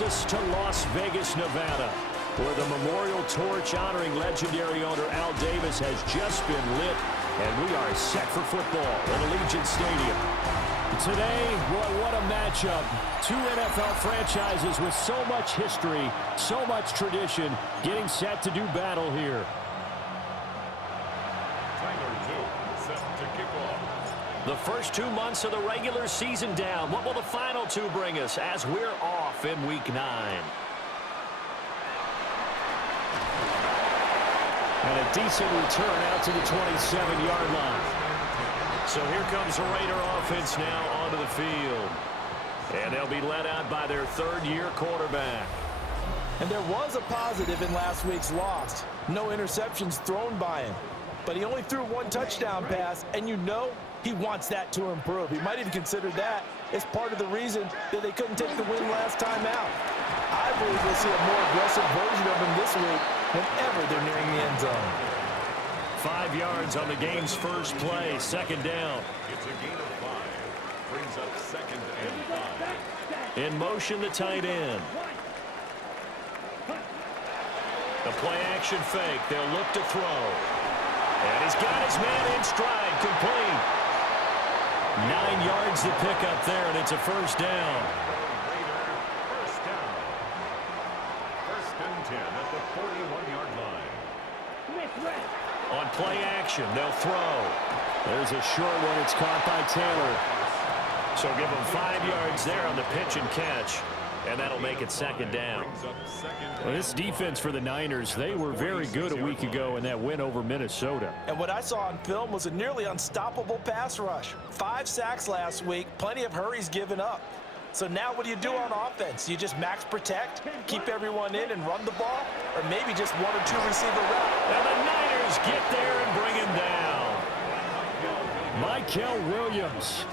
Us to Las Vegas, Nevada, where the memorial torch honoring legendary owner Al Davis has just been lit, and we are set for football at Allegiant Stadium. Today, boy, what a matchup. Two NFL franchises with so much history, so much tradition, getting set to do battle here. The first 2 months of the regular season down. What will the final two bring us as we're off in Week 9? And a decent return out to the 27-yard line. So here comes the Raider offense now onto the field. And they'll be led out by their third-year quarterback. And there was a positive in last week's loss. No interceptions thrown by him. But he only threw one touchdown pass, and you know he wants that to improve. He might even consider that as part of the reason that they couldn't take the win last time out. I believe we'll see a more aggressive version of him this week whenever they're nearing the end zone. 5 yards on the game's first play, second down. It's a gain of 5. Brings up second and 5. In motion, the tight end. The play-action fake. They'll look to throw. And he's got his man in stride, complete. 9 yards to pick up there, and it's a first down. First down. First and 10 at the 41-yard line. On play action, they'll throw. There's a short one. It's caught by Taylor. So give him 5 yards there on the pitch and catch. And that'll make it second down. Well, this defense for the Niners, they were very good a week ago in that win over Minnesota. And what I saw on film was a nearly unstoppable pass rush. 5 sacks last week, plenty of hurries given up. So now what do you do on offense? You just max protect, keep everyone in and run the ball, or maybe just 1 or 2 receiver route? And the Niners get there and bring him down. Michael Williams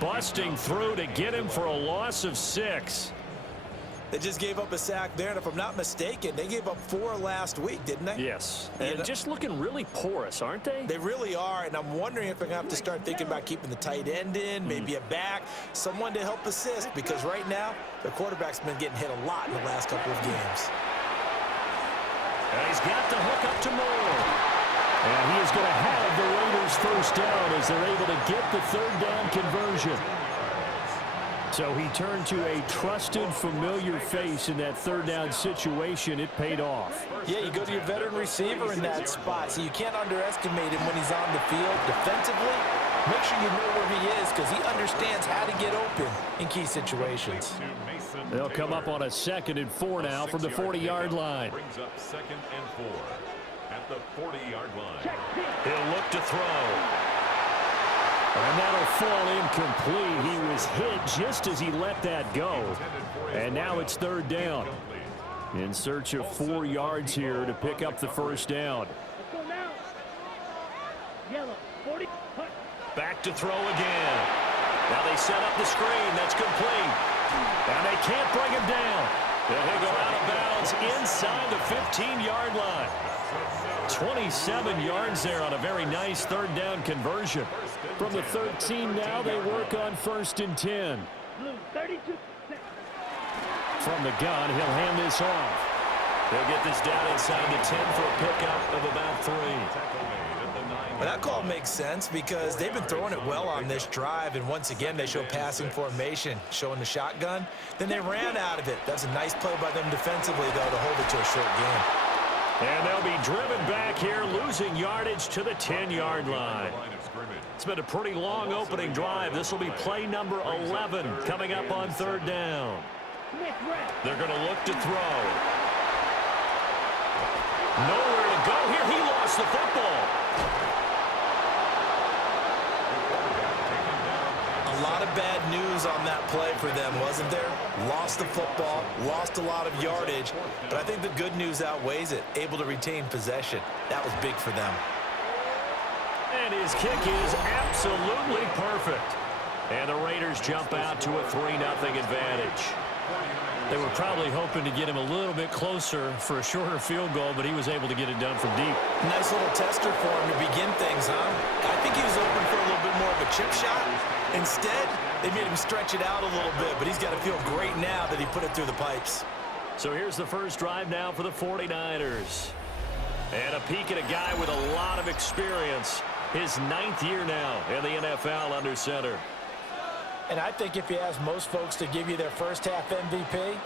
busting through to get him for a loss of 6. They just gave up a sack there, and if I'm not mistaken, they gave up 4 last week, didn't they? Yes, and just looking really porous, aren't they? They really are, and I'm wondering if they're going to have to start thinking about keeping the tight end in, maybe a back, someone to help assist, because right now, their quarterback's been getting hit a lot in the last couple of games. And he's got the hook up to Moore. And he is going to have the Raiders first down as they're able to get the third down conversion. So he turned to a trusted, familiar face in that third down situation. It paid off. Yeah, you go to your veteran receiver in that spot, so you can't underestimate him when he's on the field defensively. Make sure you know where he is because he understands how to get open in key situations. They'll come up on a 2nd and 4 now from the 40-yard line. Brings up 2nd and 4 at the 40-yard line. He'll look to throw. And that'll fall incomplete. He was hit just as he let that go. And now it's third down. In search of 4 yards here to pick up the first down. Back to throw again. Now they set up the screen. That's complete. And they can't bring him down. He'll go out of bounds inside the 15-yard line. 27 yards there on a very nice third down conversion. From the 13 now, they work on 1st and 10. From the gun, he'll hand this off. They'll get this down inside the 10 for a pickup of about 3. Well, that call makes sense because they've been throwing it well on this drive, and once again they show passing formation, showing the shotgun. Then they ran out of it. That's a nice play by them defensively, though, to hold it to a short game. And they'll be driven back here, losing yardage to the 10-yard line. It's been a pretty long opening drive. This will be play number 11 coming up on third down. They're going to look to throw. Nowhere to go here. He lost the football. A lot of bad news on that play for them, wasn't there? Lost the football, lost a lot of yardage, but I think the good news outweighs it. Able to retain possession. That was big for them. And his kick is absolutely perfect. And the Raiders jump out to a 3-0 advantage. They were probably hoping to get him a little bit closer for a shorter field goal, but he was able to get it done from deep. Nice little tester for him to begin things, huh? I think he was open for a little bit more of a chip shot. Instead, they made him stretch it out a little bit, but he's got to feel great now that he put it through the pipes. So here's the first drive now for the 49ers. And a peek at a guy with a lot of experience. His 9th year now in the NFL under center. And I think if you ask most folks to give you their first half MVP,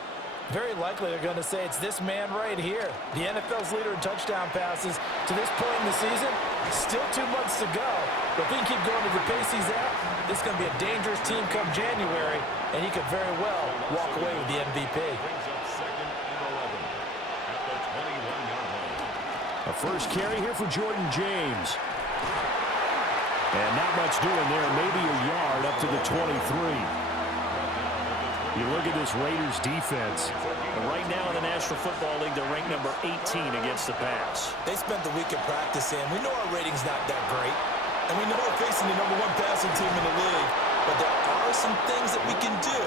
very likely they're going to say it's this man right here. The NFL's leader in touchdown passes to this point in the season. Still 2 months to go. But if he can keep going at the pace he's at, this is going to be a dangerous team come January, and he could very well walk away with the MVP. A first carry here for Jordan James. And not much doing there. Maybe a yard up to the 23. You look at this Raiders defense. Right now in the National Football League, they're ranked number 18 against the pass. They spent the week at practice, and we know our rating's not that great. And we know we're facing the number 1 passing team in the league. But there are some things that we can do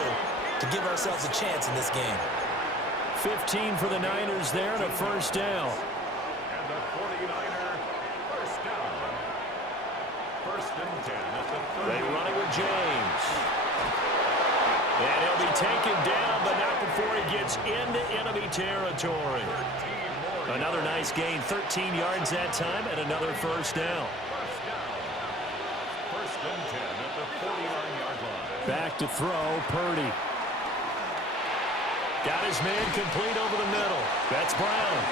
to give ourselves a chance in this game. 15 for the Niners there and a first down. And the 49er first down. First and 10 at the 30. They run it with James. And he'll be taken down, but not before he gets into enemy territory. Another nice gain, 13 yards that time, and another first down. First and 10 at the 49-yard line. Back to throw, Purdy. Got his man complete over the middle. That's Brown.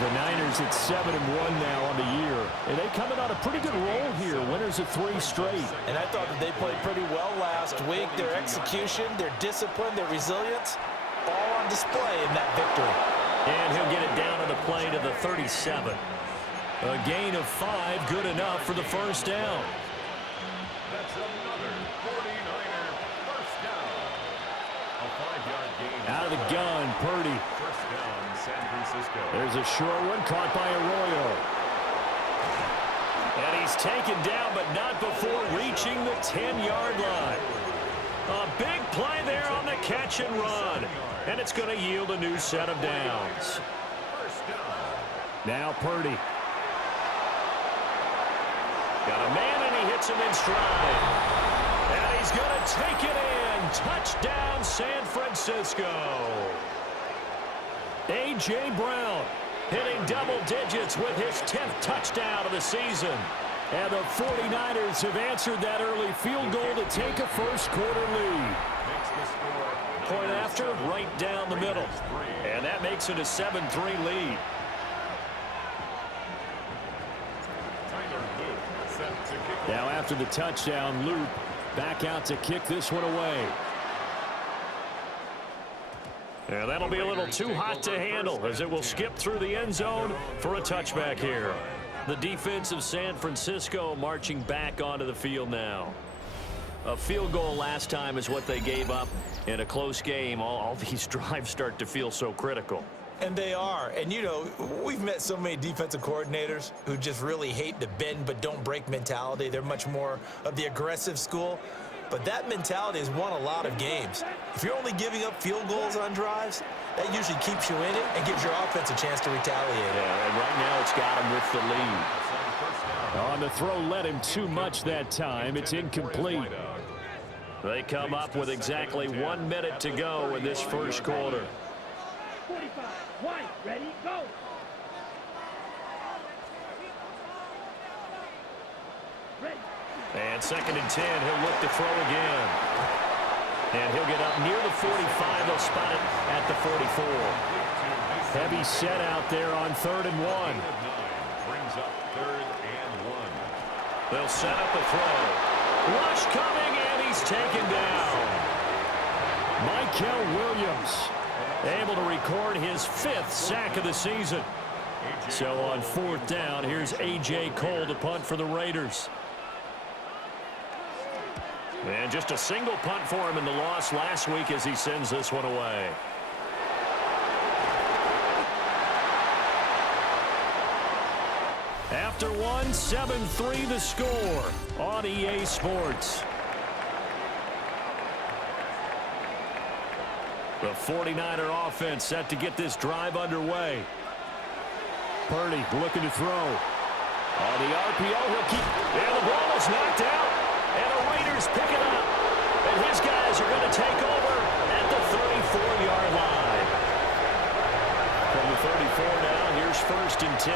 The Niners at 7-1 now on the year. And they coming on a pretty good roll here. Winners of 3 straight. And I thought that they played pretty well last week. Their execution, their discipline, their resilience, all on display in that victory. And he'll get it down on the play to the 37. A gain of 5, good enough for the first down. That's another 49er first down. A 5-yard gain. Out of the gun, Purdy. First down, San Francisco. There's a short one caught by Arroyo. And he's taken down, but not before reaching the 10-yard line. A big play there on the catch and run. And it's going to yield a new set of downs. First down. Now Purdy. Got a man, and he hits him in stride. And he's going to take it in. Touchdown, San Francisco. A.J. Brown hitting double digits with his 10th touchdown of the season. And the 49ers have answered that early field goal to take a first-quarter lead. Point after, right down the middle. And that makes it a 7-3 lead. Now after the touchdown, Loop back out to kick this one away. And that'll be a little too hot to handle as it will skip through the end zone for a touchback here. The defense of San Francisco marching back onto the field now. A field goal last time is what they gave up in a close game. All these drives start to feel so critical. And they are. And, you know, we've met so many defensive coordinators who just really hate the bend but don't break mentality. They're much more of the aggressive school. But that mentality has won a lot of games. If you're only giving up field goals on drives, that usually keeps you in it and gives your offense a chance to retaliate. Yeah, and right now it's got him with the lead. On the throw, led him too much that time. It's incomplete. They come up with exactly 1 minute to go in this first quarter. 45, white, ready, go. Ready. And 2nd and 10, he'll look to throw again. And he'll get up near the 45. They'll spot it at the 44. Heavy set out there on 3rd and 1. Brings up 3rd and 1. They'll set up a throw. Rush coming, and he's taken down. Michael Williams able to record his 5th sack of the season. So on 4th down, here's A.J. Cole to punt for the Raiders. And just a single punt for him in the loss last week as he sends this one away. After one, 7-3 the score on EA Sports. The 49er offense set to get this drive underway. Purdy looking to throw. On the RPO, he'll keep... And the ball is knocked out. And the Raiders pick it up. And his guys are going to take over at the 34-yard line. From the 34 now, here's 1st and 10.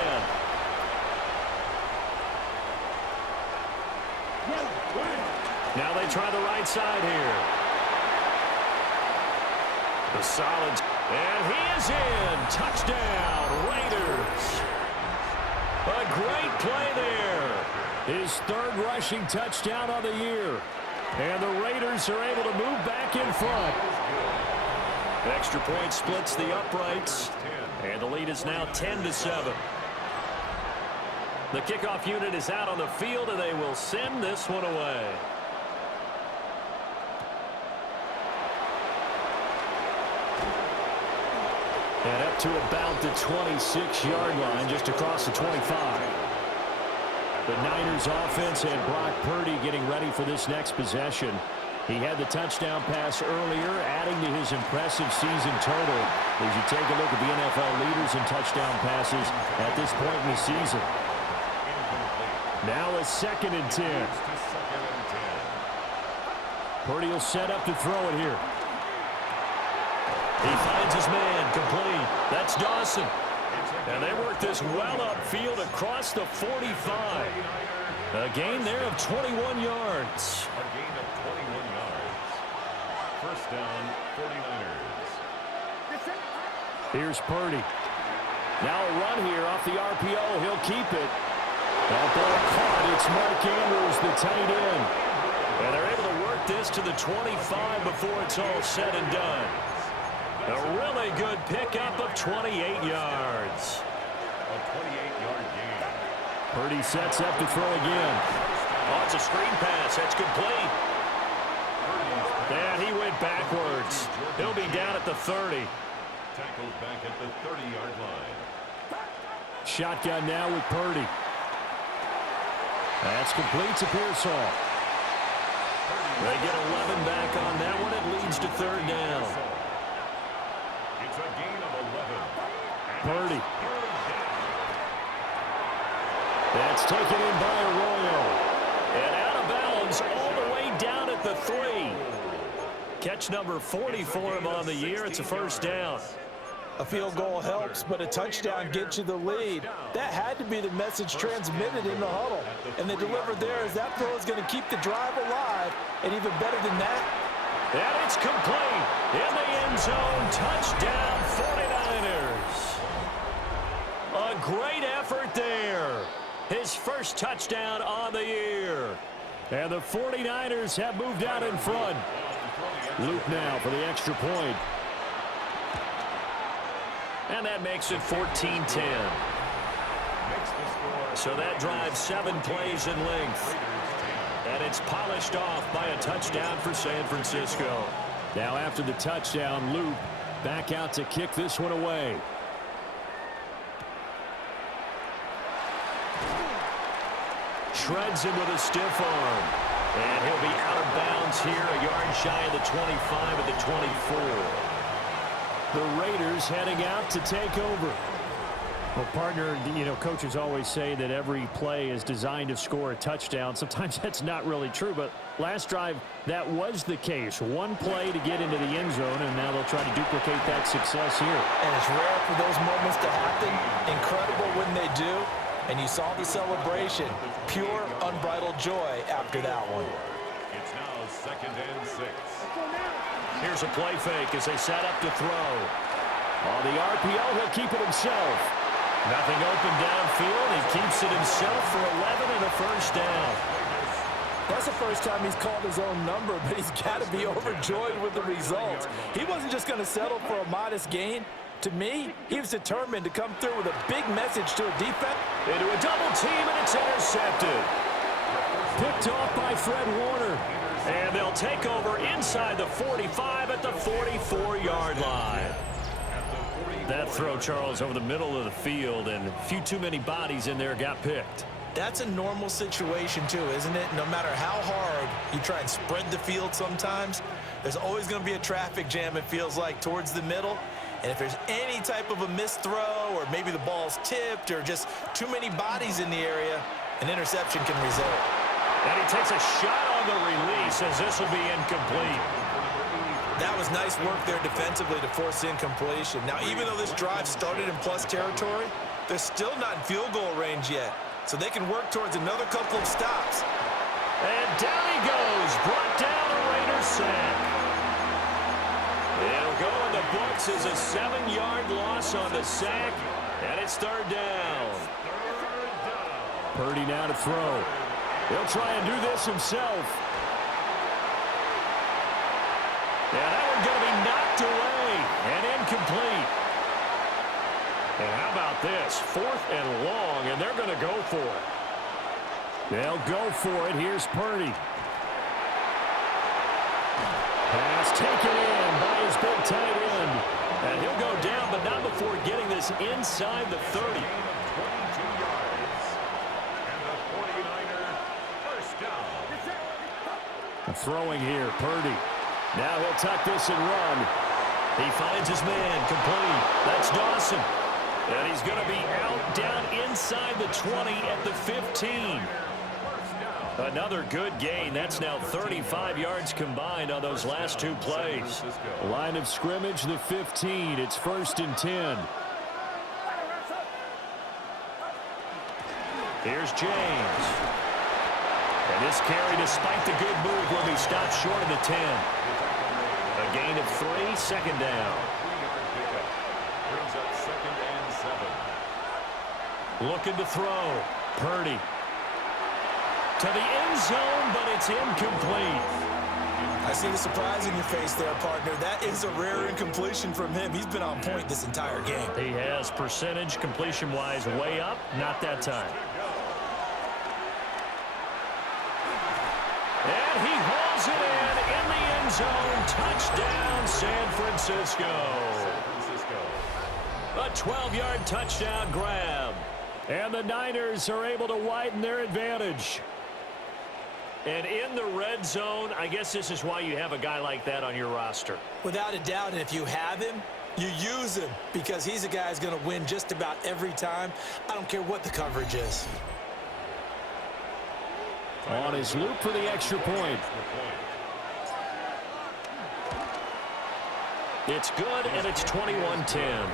Now they try the right side here. The solid, and he is in. Touchdown, Raiders. A great play there. His 3rd rushing touchdown of the year. And the Raiders are able to move back in front. Extra point splits the uprights. And the lead is now 10-7. The kickoff unit is out on the field, and they will send this one away. And up to about the 26-yard line, just across the 25. The Niners offense and Brock Purdy getting ready for this next possession. He had the touchdown pass earlier, adding to his impressive season total as you take a look at the NFL leaders in touchdown passes at this point in the season. Now a 2nd and 10. Purdy will set up to throw it here. He finds his man, complete. That's Dawson. And they work this well upfield across the 45. A gain there of 21 yards. A gain of 21 yards. 1st down, 49ers. Here's Purdy. Now a run here off the RPO. He'll keep it. That ball caught. It's Mark Andrews, the tight end. And they're able to work this to the 25 before it's all said and done. A really good pickup of 28 yards. A 28-yard gain. Purdy sets up to throw again. Oh, it's a screen pass. That's complete. And he went backwards. He'll be down at the 30. Tackled back at the 30-yard line. Shotgun now with Purdy. That's complete to Pearsall. They get 11 back on that one. It leads to 3rd down. It's a gain of 11. Purdy. That's taken in by Arroyo. And out of bounds all the way down at the 3. Catch number 40 for him on the year. It's a 1st down. A field goal helps, but a touchdown gets you the lead. That had to be the message transmitted in the huddle. And they delivered there as that throw is going to keep the drive alive. And even better than that. And it's complete. In the end zone. Touchdown 49ers. A great effort there. His 1st touchdown on the year. And the 49ers have moved out in front. Luke now for the extra point. And that makes it 14-10. So that drives 7 plays in length. And it's polished off by a touchdown for San Francisco. Now after the touchdown, Luke back out to kick this one away. Shreds him with a stiff arm. And he'll be out of bounds here, a yard shy of the 25 at the 24. The Raiders heading out to take over. Well, partner, you know, coaches always say that every play is designed to score a touchdown. Sometimes that's not really true, but last drive, that was the case. One play to get into the end zone, and now they'll try to duplicate that success here. And it's rare for those moments to happen. Incredible when they do. And you saw the celebration. Pure, unbridled joy after that one. It's now 2nd and 6. Here's a play fake as they set up to throw. On the RPO, he'll keep it himself. Nothing open downfield. He keeps it himself for 11 and a 1st down. That's the first time he's called his own number, but he's got to be overjoyed with the results. He wasn't just going to settle for a modest gain. To me, he was determined to come through with a big message to a defense. Into a double team, and it's intercepted. Picked off by Fred Warner. And they'll take over inside the 45 at the 44-yard line. That throw, Charles, over the middle of the field, and a few too many bodies in there got picked. That's a normal situation, too, isn't it? No matter how hard you try and spread the field sometimes, There's always going to be a traffic jam, it feels like, towards the middle. And if there's any type of a missed throw or maybe the ball's tipped or just too many bodies in the area, an interception can result. And he takes a shot on the release as this will be incomplete. That was nice work there defensively to force incompletion. Now, even though this drive started in plus territory, they're still not in field goal range yet. So they can work towards another couple of stops. And down he goes. Brought down a Raiders sack. It'll go in the books as a 7-yard loss on the sack. And it's third down. Purdy now to throw. He'll try and do this himself. Yeah, that one's going to be knocked away and incomplete. And how about this? 4th and long, and they're going to go for it. They'll go for it. Here's Purdy. Pass taken in by his big tight end. And he'll go down, but not before getting this inside the 30. 22 yards. And the 49er first down. Throwing here, Purdy. Now he'll tuck this and run. He finds his man, complete. That's Dawson. And he's going to be out down inside the 20 at the 15. Another good gain. That's now 35 yards combined on those last 2 plays. Line of scrimmage, the 15. It's 1st and 10. Here's James. And this carry, despite the good move, will be stopped short of the 10. A gain of 3, 2nd down. Brings up 2nd and 7. Looking to throw. Purdy. To the end zone, but it's incomplete. I see the surprise in your face there, partner. That is a rare incompletion from him. He's been on point this entire game. He has percentage completion-wise way up. Not that time. And he hauls it in the end zone. Touchdown, San Francisco. A 12-yard touchdown grab. And the Niners are able to widen their advantage. And in the red zone, I guess this is why you have a guy like that on your roster. Without a doubt, and if you have him, you use him because he's a guy who's going to win just about every time. I don't care what the coverage is. On his loop for the extra point. It's good, and it's 21-10.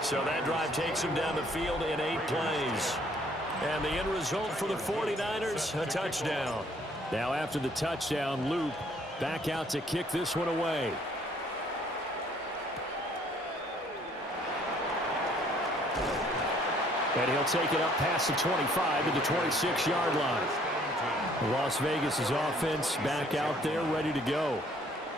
So that drive takes him down the field in 8 plays. And the end result for the 49ers, a touchdown. Now after the touchdown, Loop back out to kick this one away. And he'll take it up past the 25 to the 26-yard line. Las Vegas' offense back out there ready to go.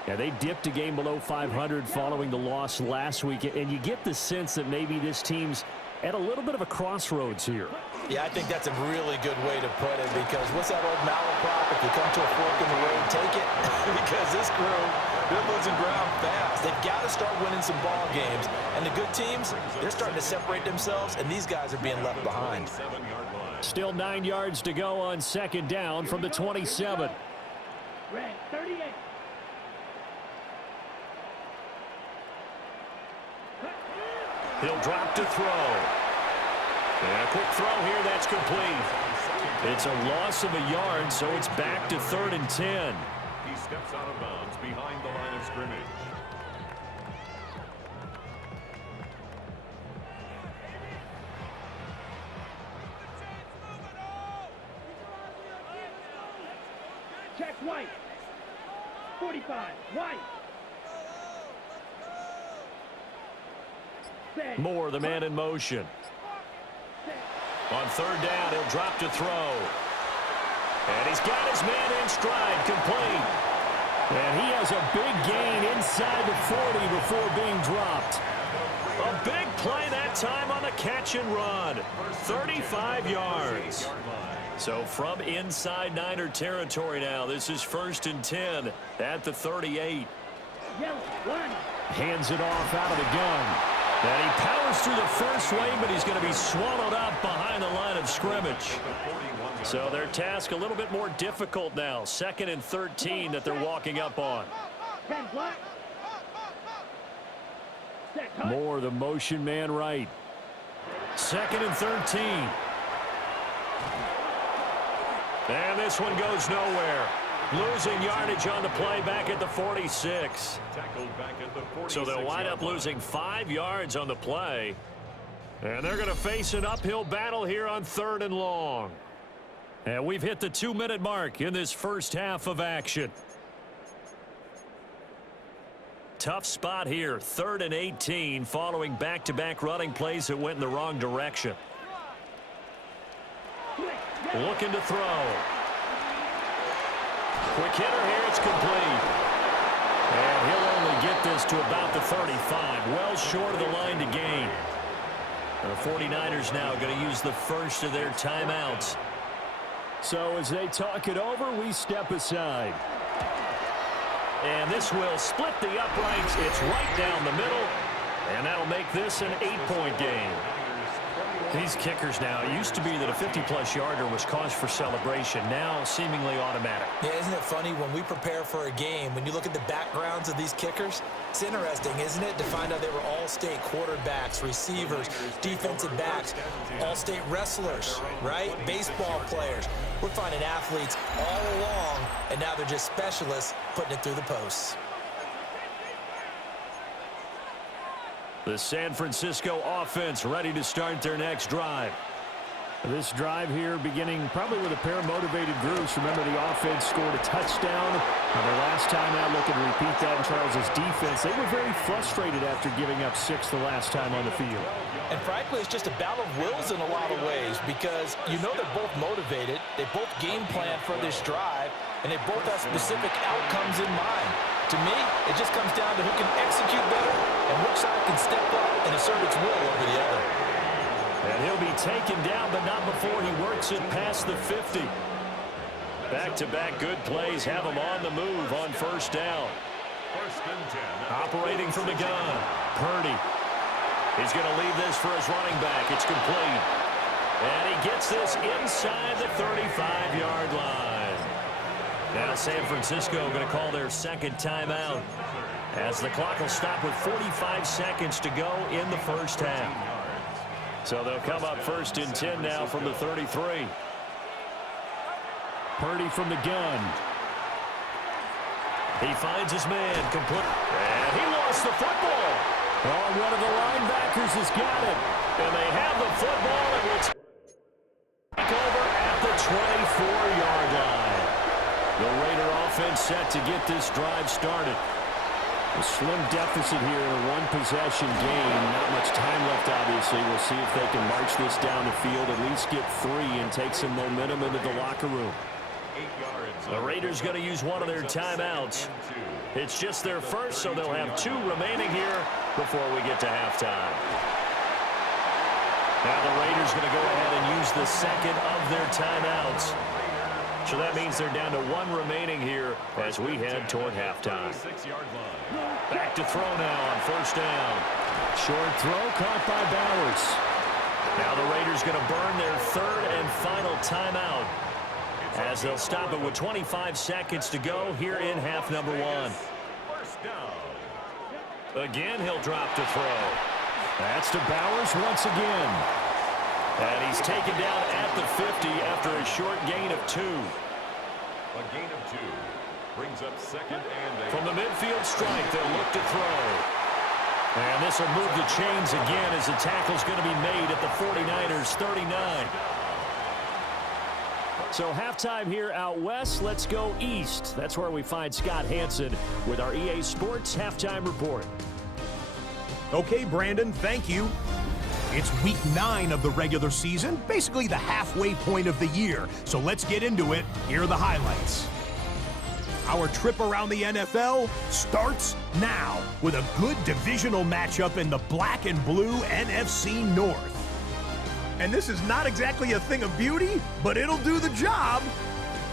Yeah, they dipped a game below 500 following the loss last week, and you get the sense that maybe this team's at a little bit of a crossroads here. Yeah, I think that's a really good way to put it because what's that old malaprop? If you come to a fork in the road, take it. Because this crew, they're losing ground fast. They've got to start winning some ball games. And the good teams, they're starting to separate themselves, and these guys are being left behind. Still 9 yards to go on 2nd down from the 27. Red 38. He'll drop to throw. And a quick throw here, that's complete. It's a loss of a yard, so it's back to 3rd and 10. He steps out of bounds behind the line of scrimmage. Check White. 45. White. Moore, the man in motion. On 3rd down, he'll drop to throw. And he's got his man in stride, complete. And he has a big gain inside the 40 before being dropped. A big play that time on the catch and run. 35 yards. So from inside Niner territory now, this is 1st and 10 at the 38. Yellow, 1. Hands it off out of the gun. And he powers through the first wave, but he's going to be swallowed up behind the line of scrimmage. So their task a little bit more difficult now. 2nd and 13 that they're walking up on. More the motion man right. 2nd and 13. And this one goes nowhere. Losing yardage on the play back at the 46. So they'll wind up losing 5 yards on the play. And they're going to face an uphill battle here on 3rd and long. And we've hit the 2-minute mark in this first half of action. Tough spot here. 3rd and 18 following back-to-back running plays that went in the wrong direction. Looking to throw. Quick hitter here, it's complete. And he'll only get this to about the 35, well short of the line to gain. The 49ers now going to use the first of their timeouts. So as they talk it over, we step aside. And this will split the uprights. It's right down the middle. And that'll make this an 8-point game. These kickers now, it used to be that a 50-plus yarder was cause for celebration. Now seemingly automatic. Yeah, isn't it funny when we prepare for a game, when you look at the backgrounds of these kickers, it's interesting, isn't it, to find out they were all-state quarterbacks, receivers, defensive backs, all-state wrestlers, right? Baseball players. We're finding athletes all along, and now they're just specialists putting it through the posts. The San Francisco offense ready to start their next drive. This drive here beginning probably with a pair of motivated groups. Remember, the offense scored a touchdown on their last time out. Looking to repeat that in Charles's defense. They were very frustrated after giving up 6 the last time on the field. And frankly, it's just a battle of wills in a lot of ways because you know they're both motivated. They both game plan for this drive, and they both have specific outcomes in mind. To me, it just comes down to who can execute better and which side can step up and assert its will over the other. And he'll be taken down, but not before he works it past the 50. Back-to-back good plays have him on the move on 1st down. Operating from the gun, Purdy. He's going to leave this for his running back. It's complete. And he gets this inside the 35-yard line. Now San Francisco going to call their 2nd timeout as the clock will stop with 45 seconds to go in the first half. So they'll come up 1st and 10 now from the 33. Purdy from the gun. He finds his man complete. And he lost the football. Oh, one of the linebackers has got it. And they have the football and will take over at the 24-yard line. The Raider offense set to get this drive started. A slim deficit here in a one-possession game. Not much time left, obviously. We'll see if they can march this down the field, at least get 3 and take some momentum into the locker room. The Raiders going to use one of their timeouts. It's just their first, so they'll have 2 remaining here before we get to halftime. Now the Raiders going to go ahead and use the 2nd of their timeouts. So that means they're down to 1 remaining here as we head toward halftime. Back to throw now on 1st down. Short throw caught by Bowers. Now the Raiders going to burn their 3rd and final timeout as they'll stop it with 25 seconds to go here in half number 1. Again, he'll drop to throw. That's to Bowers once again. And he's taken down at the 50 after a short gain of 2. A gain of 2 brings up 2nd and 8. From the midfield strike, they'll look to throw. And this will move the chains again as the tackle's going to be made at the 49ers 39. So halftime here out west. Let's go east. That's where we find Scott Hansen with our EA Sports Halftime Report. Okay, Brandon, thank you. It's week 9 of the regular season, basically the halfway point of the year. So let's get into it. Here are the highlights. Our trip around the NFL starts now with a good divisional matchup in the black and blue NFC North. And this is not exactly a thing of beauty, but it'll do the job.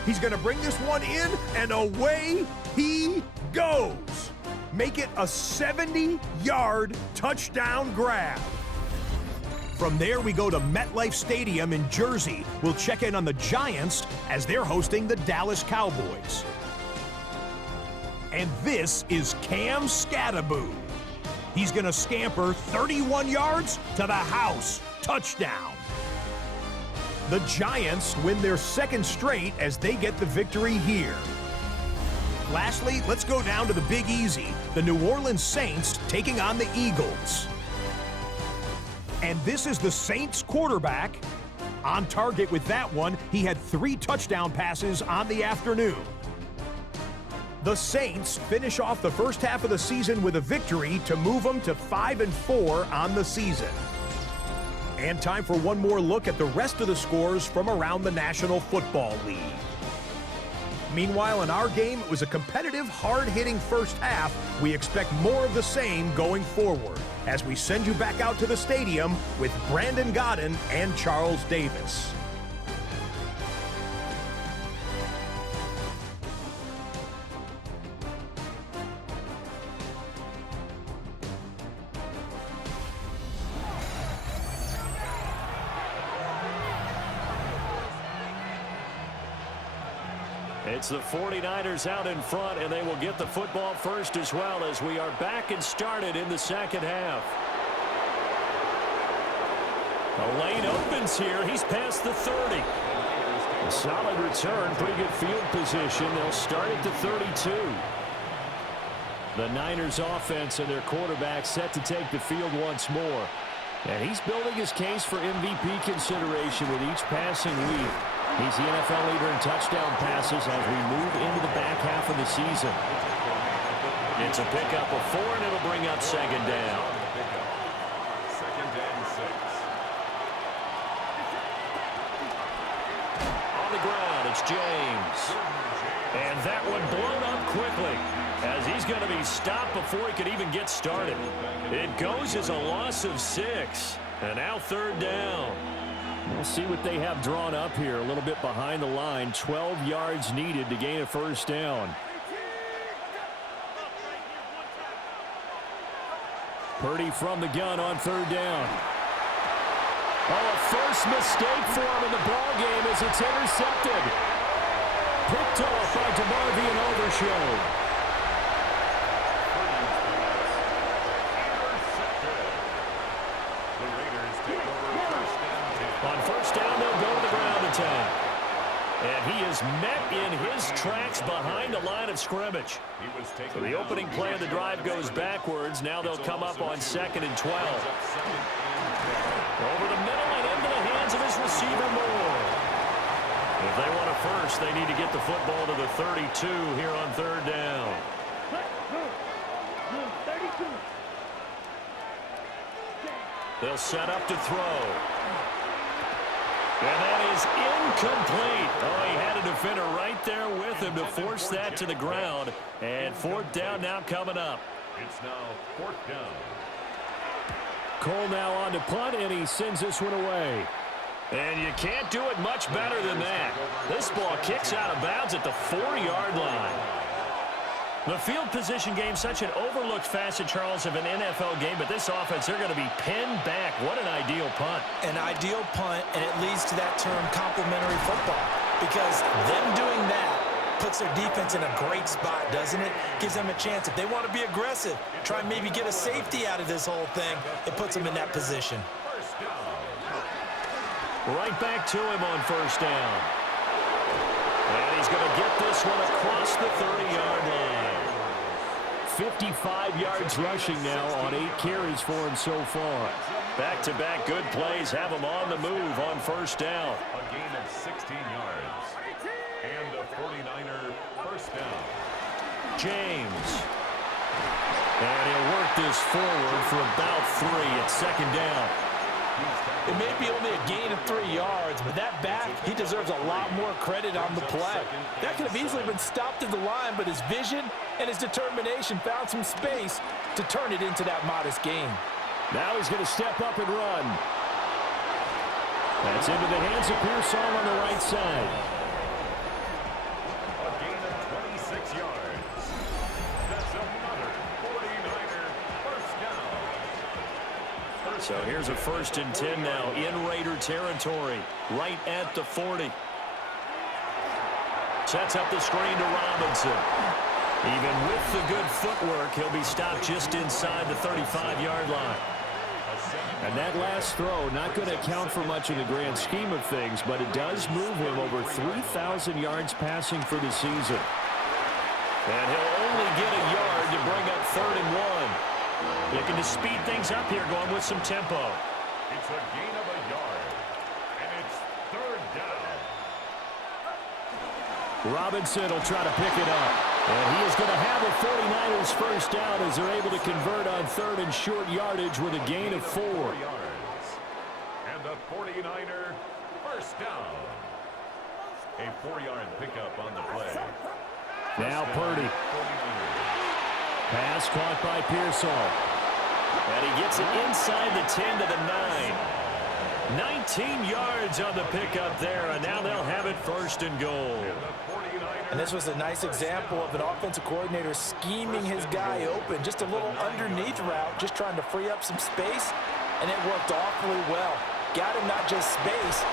He's going to bring this one in, and away he goes. make it a 70-yard touchdown grab. From there, we go to MetLife Stadium in Jersey. We'll check in on the Giants as they're hosting the Dallas Cowboys. And this is Cam Scattaboo. He's going to scamper 31 yards to the house. Touchdown. The Giants win their second straight as they get the victory here. Lastly, let's go down to the Big Easy. The New Orleans Saints taking on the Eagles. And this is the Saints quarterback. On target with that one, he had 3 touchdown passes on the afternoon. The Saints finish off the first half of the season with a victory to move them to 5-4 on the season. And time for one more look at the rest of the scores from around the National Football League. Meanwhile, in our game, it was a competitive, hard-hitting first half. We expect more of the same going forward as we send you back out to the stadium with Brandon Godden and Charles Davis. It's the 49ers out in front, and they will get the football first as well as we are back and started in the second half. The lane opens here. He's past the 30. A solid return, pretty good field position. They'll start at the 32. The Niners offense and their quarterback set to take the field once more. And he's building his case for MVP consideration with each passing week. He's the NFL leader in touchdown passes as we move into the back half of the season. It's a pickup of 4, and it'll bring up second down. Second and 6. On the ground, it's James. And that one blown up quickly as he's going to be stopped before he could even get started. It goes as a loss of 6. And now third down. We'll see what they have drawn up here. A little bit behind the line. 12 yards needed to gain a first down. Purdy from the gun on third down. Oh, a first mistake for him in the ball game as it's intercepted. Picked off by DeMarvion Overshow. On first down, they'll go to the ground attack. And he is met in his tracks behind the line of scrimmage. So the opening play of the drive goes backwards. Now they'll come up on 2nd and 12. Over the middle and into the hands of his receiver Moore. If they want a first, they need to get the football to the 32 here on third down. 32. They'll set up to throw. And that is incomplete. Oh, he had a defender right there with him to force that to the ground. And fourth down now coming up. It's now 4th down. Cole now on to punt, and he sends this one away. And you can't do it much better than that. This ball kicks out of bounds at the 4-yard line. The field position game, such an overlooked facet, Charles, of an NFL game, but this offense, they're going to be pinned back. What an ideal punt. An ideal punt, and it leads to that term complementary football, because them doing that puts their defense in a great spot, doesn't it? Gives them a chance. If they want to be aggressive, try and maybe get a safety out of this whole thing, it puts them in that position. Right back to him on first down. And he's going to get this one across the 30-yard line. 55 yards rushing now on 8 carries for him so far. Back-to-back good plays have him on the move on first down. A gain of 16 yards. And a 49er first down. James. And he'll work this forward for about 3 at second down. It may be only a gain of 3 yards, but that back, he deserves a lot more credit on the play. That could have easily been stopped at the line, but his vision and his determination found some space to turn it into that modest gain. Now he's going to step up and run. That's into the hands of Pearsall on the right side. A gain of 26 yards. That's another So here's a 1st and 10 now in Raider territory, right at the 40. Sets up the screen to Robinson. Even with the good footwork, he'll be stopped just inside the 35-yard line. And that last throw, not going to count for much in the grand scheme of things, but it does move him over 3,000 yards passing for the season. And he'll only get a yard to bring up 3rd and 1. Looking to speed things up here, going with some tempo. It's a gain of a yard, and it's 3rd down. Robinson will try to pick it up. And he is going to have a 49ers first down as they're able to convert on 3rd and short yardage with a gain of 4. Yards. And the 49er first down. A 4-yard pickup on the play. Now Purdy. Pass caught by Pearsall. And he gets it inside the 10 to the 9. 19 yards on the pickup there, and now they'll have it 1st and goal. And this was a nice example of an offensive coordinator scheming his guy open. Just a little underneath route, just trying to free up some space, and it worked awfully well. Got him not just space.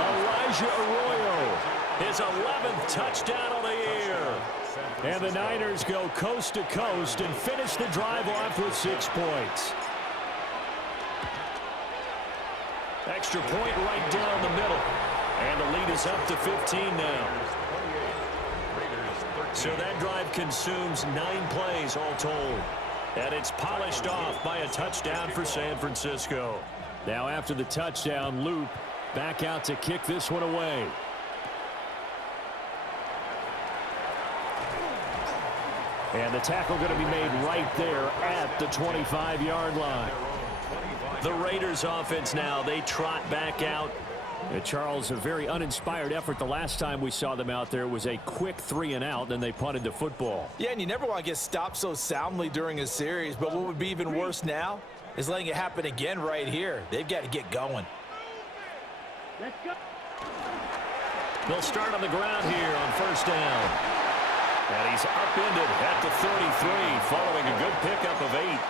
Elijah Arroyo, his 11th touchdown of the year. And the Niners go coast to coast and finish the drive off with 6 points. Extra point right down the middle. And the lead is up to 15 now. So that drive consumes 9 plays all told. And it's polished off by a touchdown for San Francisco. Now after the touchdown, Loop back out to kick this one away. And the tackle going to be made right there at the 25-yard line. The Raiders offense now, they trot back out. Charles, a very uninspired effort the last time we saw them out there. It was a quick 3 and out, then they punted the football. Yeah, and you never want to get stopped so soundly during a series, but what would be even worse now is letting it happen again right here. They've got to get going. Let's go. They'll start on the ground here on 1st down. And he's upended at the 33 following a good pickup of 8.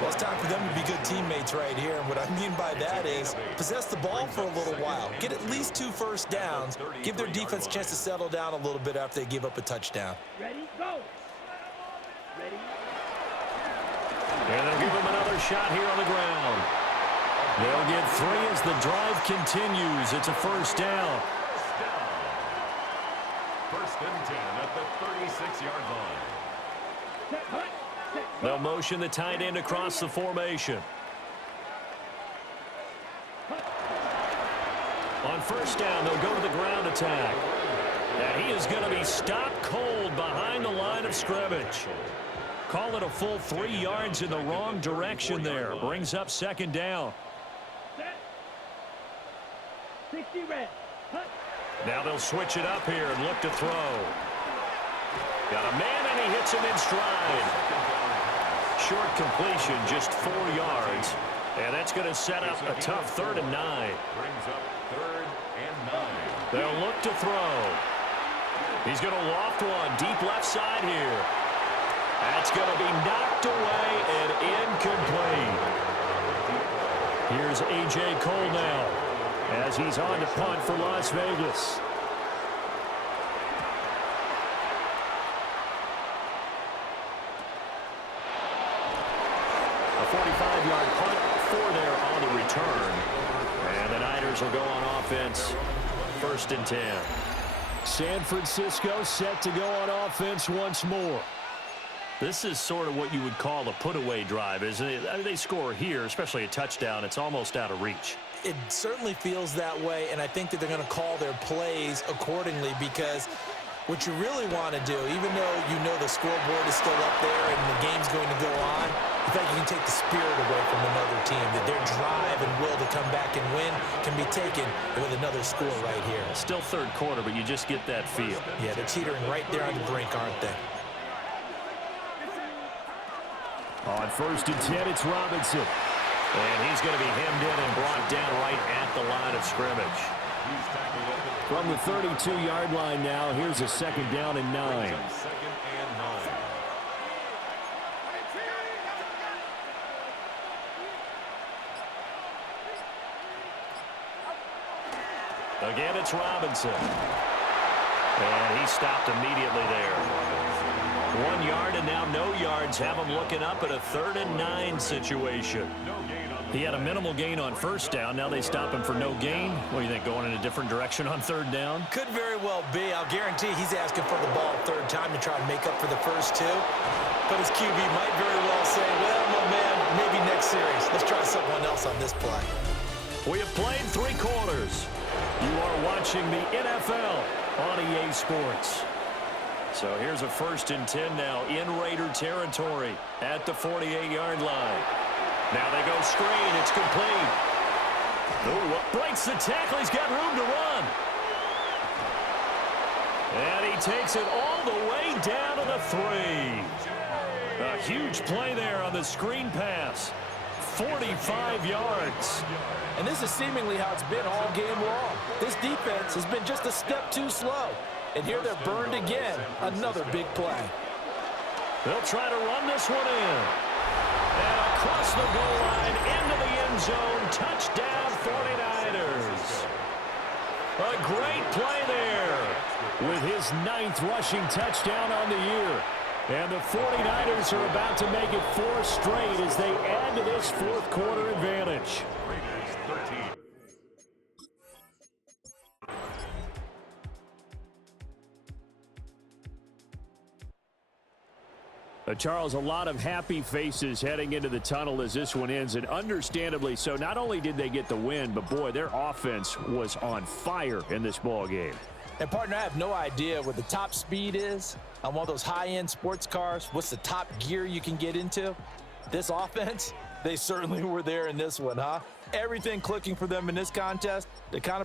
Well, it's time for them to be good teammates right here. And what I mean by that is possess the ball for a little while. Get at least 2 first downs. Give their defense a chance to settle down a little bit after they give up a touchdown. Ready, go. Ready. And they'll give him another shot here on the ground. They'll get 3 as the drive continues. It's a 1st down. 1st and 10 at the 36-yard line. Set, hut. Set, They'll motion the tight end across the formation. On 1st down, they'll go to the ground attack. And he is going to be stopped cold behind the line of scrimmage. Call it a full 3 yards in the wrong direction there. Brings up 2nd down. set. 60 red. Hut. Now they'll switch it up here and look to throw. Got a man, and he hits him in stride. Short completion, just 4 yards. And that's going to set up a tough 3rd and 9. Brings up 3rd and 9. They'll look to throw. He's going to loft one deep left side here. That's going to be knocked away and incomplete. Here's A.J. Cole now as he's on to punt for Las Vegas. A 45-yard punt, 4 there on the return. And the Niners will go on offense. 1st and 10. San Francisco set to go on offense once more. This is sort of what you would call a put-away drive, isn't it? I mean, they score here, especially a touchdown. It's almost out of reach. It certainly feels that way, and I think that they're going to call their plays accordingly because what you really want to do, even though you know the scoreboard is still up there and the game's going to go on, in fact, you can take the spirit away from another team, that their drive and will to come back and win can be taken with another score right here. Still 3rd quarter, but you just get that feel. Yeah, they're teetering right there on the brink, aren't they? On 1st and 10, it's Robinson. And he's going to be hemmed in and brought down right at the line of scrimmage. From the 32-yard line now, here's a 2nd down and 9. Again, it's Robinson. And he stopped immediately there. 1 yard and now no yards. Have him looking up at a 3rd and 9 situation. He had a minimal gain on first down. Now they stop him for no gain. What do you think, going in a different direction on 3rd down? Could very well be. I'll guarantee he's asking for the ball a 3rd time to try and make up for the first 2. But his QB might very well say, well, my man, maybe next series. Let's try someone else on this play. We have played 3 quarters. You are watching the NFL on EA Sports. So here's a 1st and 10 now in Raider territory at the 48-yard line. Now they go screen. It's complete. Oh, breaks the tackle. He's got room to run. And he takes it all the way down to the 3. A huge play there on the screen pass. 45 yards. And this is seemingly how it's been all game long. This defense has been just a step too slow. And here they're burned again. Another big play. They'll try to run this one in. And across the goal line, into the end zone, touchdown 49ers. A great play there with his 9th rushing touchdown on the year. And the 49ers are about to make it 4 straight as they add to this 4th quarter advantage. Raiders 13. Charles, a lot of happy faces heading into the tunnel as this one ends, and understandably so. Not only did they get the win, but boy, their offense was on fire in this ball game. And partner, I have no idea what the top speed is on one of those high-end sports cars. What's the top gear you can get into? This offense, they certainly were there in this one, huh? Everything clicking for them in this contest, the kind of